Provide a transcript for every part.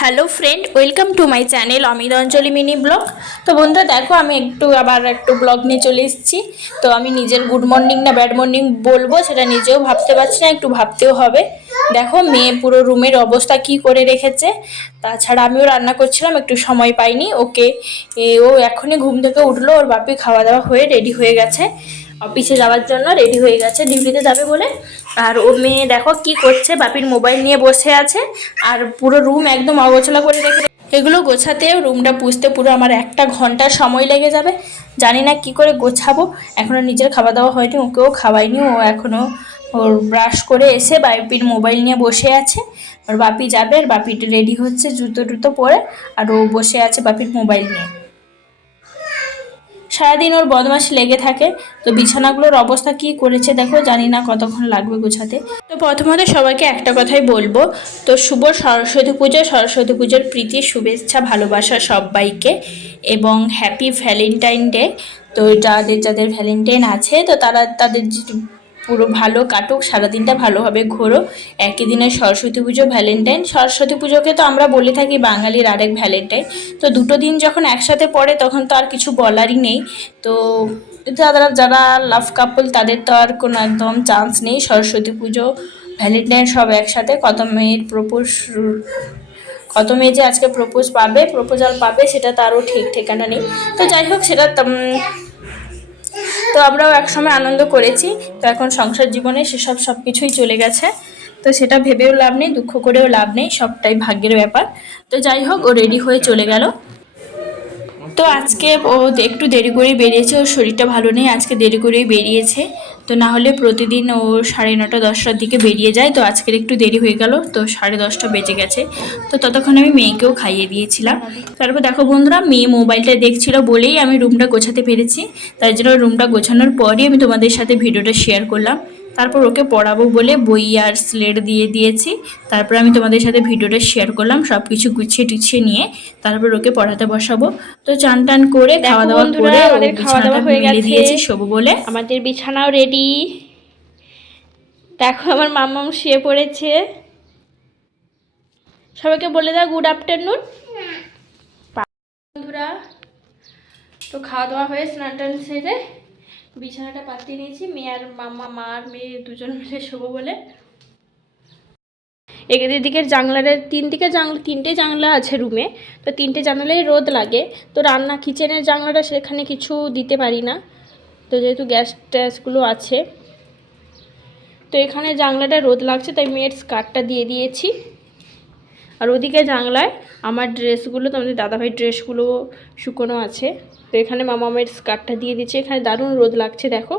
Hello friend, welcome to my channel Amit Anjali mini blog. তো বন্ধুরা দেখো, আমি আবার একটু ব্লগ নিয়ে চলে এসেছি। তো আমি নিজের গুড মর্নিং না ব্যাড মর্নিং বলবো সেটা নিজেও ভাবতে পারছি না, একটু ভাবতেও হবে। দেখো মেয়ে পুরো রুমের অবস্থা কি করে রেখেছে। তাছাড়া আমিও রান্না করছিলাম, একটু সময় পাইনি ওকে। ও এখনই ঘুম থেকে উঠলো, ওর বাপি খাওয়া দাওয়া হয়ে রেডি হয়ে গেছে, অফিসে যাওয়ার জন্য রেডি হয়ে গেছে, ডিউটিতে যাবে বলে। আর ও মেয়ে দেখো কি করছে, বাপির মোবাইল নিয়ে বসে আছে। আর পুরো রুম একদম অগোছালো করে রেখে, এগুলো গোছাতেও রুমটা পুছতে পুরো আমার 1 ঘন্টা সময় লেগে যাবে। জানি না কি করে গোছাবো। এখনও নিজের খাওয়া দাওয়া হয়নি, ওকেও খাওয়াইনি। ও এখনও ওর ব্রাশ করে এসে বাপির মোবাইল নিয়ে বসে আছে। ওর বাপি যাবে, আর বাপি রেডি হচ্ছে জুতো টুতো পরে, আর ও বসে আছে বাপির মোবাইল নিয়ে। সারাদিন ওর বদমাশি লেগে থাকে। তো বিছানাগুলোর অবস্থা কি করেছে দেখো, জানি না কতক্ষণ লাগবে গোছাতে। তো প্রথমত সবাইকে একটা কথাই বলবো, তো শুভ সরস্বতী পুজো, সরস্বতী পুজোর প্রীতি শুভেচ্ছা ভালোবাসা সবাইকে, এবং হ্যাপি ভ্যালেন্টাইন ডে। তো যাদের যাদের ভ্যালেন্টাইন আছে, তো তারা তাদের পুরো ভালো কাটুক, সারাদিনটা ভালোভাবে ঘোরো। একই দিনে সরস্বতী পুজো, ভ্যালেন্টাইন। সরস্বতী পুজোকে তো আমরা বলে থাকি বাঙালির আরেক ভ্যালেন্টাইন। তো দুটো দিন যখন একসাথে পড়ে তখন তো আর কিছু বলারই নেই। তো যারা যারা লাভ কাপল তাদের তো আর কোনো একদম চান্স নেই। সরস্বতী পুজো, ভ্যালেন্টাইন সব একসাথে। কত মেয়ে যে আজকে প্রপোজাল পাবে সেটা তারও ঠিক ঠিকানা নেই। তো যাই হোক, সেটা তো আমরাও একসময় আনন্দ করেছি। তো এখন সংসার জীবনে সেসব সব কিছুই চলে গেছে। তো সেটা ভেবেও লাভ নেই, দুঃখ করেও লাভ নেই, সবটাই ভাগ্যের ব্যাপার। তো যাই হোক, ও রেডি হয়ে চলে গেল। তো আজকে ও একটু দেরি করেই বেরিয়েছে, ওর শরীরটা ভালো নেই, আজকে দেরি করেই বেরিয়েছে। তো না হলে প্রতিদিন ও 9:30 10টার দিকে বেরিয়ে যায়। তো আজকের একটু দেরি হয়ে গেল, তো 10:30 বেজে গেছে। তো ততক্ষণ আমি মেয়েকেও খাইয়ে দিয়েছিলাম। তারপর দেখো বন্ধুরা, মেয়ে মোবাইলটা দেখছিল বলেই আমি রুমটা গোছাতে পেরেছি। তাই জন্য রুমটা গোছানোর পরই আমি তোমাদের সাথে ভিডিওটা শেয়ার করলাম। তারপর ওকে পড়াবো বলে বই আর স্লেট দিয়ে দিয়েছি। তারপর আমি তোমাদের সাথে ভিডিওটা শেয়ার করলাম, সব কিছু গুছিয়ে টুছিয়ে নিয়ে তারপর ওকে পড়াতে বসাবো। তো চান টান করে খাওয়া দাওয়া করে আমাদের খাওয়া দাওয়া হয়ে মেলে গেছে, দিয়েছি শোবো বলে। আমাদের বিছানাও রেডি। দেখো আমার মাম্মাম শুয়ে পড়েছে। সবাইকে বলে দাও গুড আফটারনুন বন্ধুরা। তো খাওয়া দাওয়া হয়ে স্নান টান সেরে বিছানাটা পাতিয়ে নিয়েছি। মেয়ে আর মা আর মেয়ে দুজন মিলে শোবো বলে। এদিকের জানলার তিনটে জানলা আছে রুমে। তো তিনটে জানালায় রোদ লাগে। তো রান্না কিচেনের জানলাটা সেখানে কিছু দিতে পারি না, তো যেহেতু গ্যাস ট্যাসগুলো আছে। তো এখানে জানলাটা রোদ লাগছে তাই মেয়ের স্কার্টটা দিয়ে দিয়েছি। আর ওদিকে জানলায় আমার ড্রেসগুলো, তোমাদের দাদাভাই ড্রেসগুলো শুকনো আছে। তো এখানে মামামের স্কার্টটা দিয়ে দিচ্ছে। এখানে দারুণ রোদ লাগছে, দেখো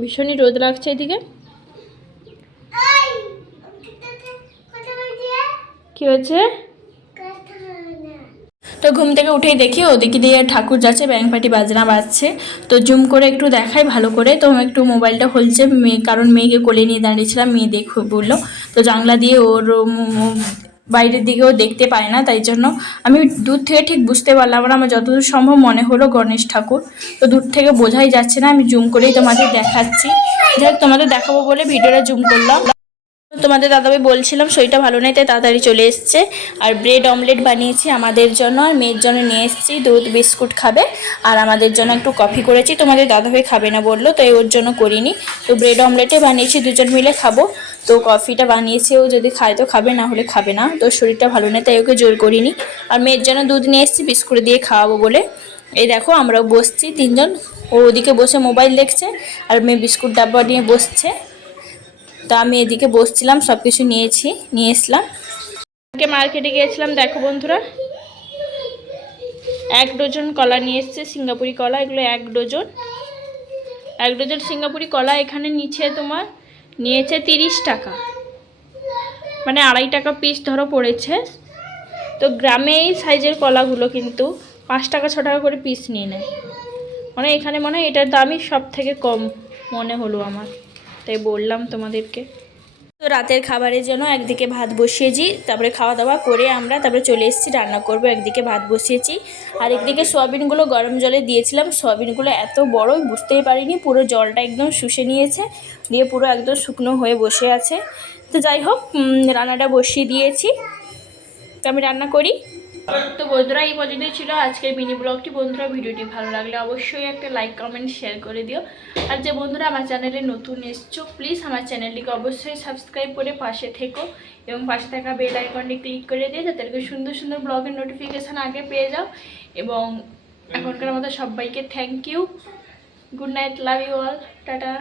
ভীষণই রোদ লাগছে এদিকে। কি হয়েছে? তো ঘুম থেকে উঠেই দেখি ওদিকে দিয়ে ঠাকুর যাচ্ছে, ব্যাঙ পাটি বাজনা বাজছে। তো জুম করে একটু দেখাই ভালো করে। তো একটু মোবাইলটা হলছে কারণ মেয়েকে কোলে নিয়ে দাঁড়িয়েছিলাম, মেয়ে দেখো বললো। তো জানলা দিয়ে ওর বাইরের দিকেও দেখতে পায় না, তাই জন্য আমি দূর থেকে ঠিক বুঝতে পারলাম না। আমার যতদূর সম্ভব মনে হলো গণেশ ঠাকুর। তো দূর থেকে বোঝাই যাচ্ছে না, আমি জুম করেই তোমাদের দেখাচ্ছি। যাই হোক, তোমাদের দেখাবো বলে ভিডিওটা জুম করলাম। তোমাদের দাদাভাই বলছিলাম শরীরটা ভালো নেই, তাই তাড়াতাড়ি চলে এসছে। আর ব্রেড অমলেট বানিয়েছি আমাদের জন্য, আর মেয়ের জন্য নিয়ে এসেছি দুধ বিস্কুট খাবে। আর আমাদের জন্য একটু কফি করেছি, তোমাদের দাদাভাই খাবে না বললো, তাই ওর জন্য করিনি। তো ব্রেড অমলেটে বানিয়েছি, দুজন মিলে খাবো। তো কফিটা বানিয়েছি, ও যদি খায় তো খাবে, না হলে খাবে না। তো শরীরটা ভালো নেই তাই ওকে জোর করিনি। আর মেয়ের জন্য দুধ নিয়ে এসেছি বিস্কুট দিয়ে খাওয়াবো বলে। এই দেখো আমরাও বসছি তিনজন। ও ওদিকে বসে মোবাইল দেখছে, আর মেয়ে বিস্কুট ডাব্বা নিয়ে বসছে। তো আমি এদিকে বসছিলাম, সব কিছু নিয়ে এসলাম। মার্কেটে গিয়েছিলাম, দেখো বন্ধুরা 1 ডজন কলা নিয়ে এসছে, সিঙ্গাপুরি কলা। এগুলো 1 ডজন সিঙ্গাপুরি কলা। এখানে নিচে তোমার নিয়েছে 30 টাকা, মানে 2.5 টাকা পিস ধরো পড়েছে। তো গ্রামে এই সাইজের কলাগুলো কিন্তু 5 টাকা 6 টাকা করে পিস নিয়ে নেয়। মানে এখানে মনে হয় এটার দামই সব থেকে কম মনে হলো আমার, তাই বললাম তোমাদেরকে। তো রাতের খাবারের জন্য একদিকে ভাত বসিয়েছি, তারপরে খাওয়া দাওয়া করে আমরা তারপরে চলে এসেছি রান্না করব। একদিকে ভাত বসিয়েছি, আর একদিকে সয়াবিনগুলো গরম জলে দিয়েছিলাম। সয়াবিনগুলো এত বড় বুঝতেই পারিনি, পুরো জলটা একদম শুষে নিয়েছে, দিয়ে পুরো একদম শুকনো হয়ে বসে আছে। তো যাই হোক, রান্নাটা বসিয়ে দিয়েছি। তো তো আমি রান্না করি। তো বন্ধুরা এই পর্যন্তই ছিল আজকের মিনি ব্লগটি। বন্ধুরা ভিডিওটি ভালো লাগলে অবশ্যই একটা লাইক কমেন্ট শেয়ার করে দিও। আর যে বন্ধুরা আমার চ্যানেলে নতুন এসছো প্লিজ আমার চ্যানেলটিকে অবশ্যই সাবস্ক্রাইব করে পাশে থেকো এবং পাশে থাকা বেল আইকনটি ক্লিক করে দিয়ে যাতে সুন্দর সুন্দর ব্লগের নোটিফিকেশান আগে পেয়ে যাও। এবং এখনকার মতো সবাইকে thank you, good night, love you all, tata.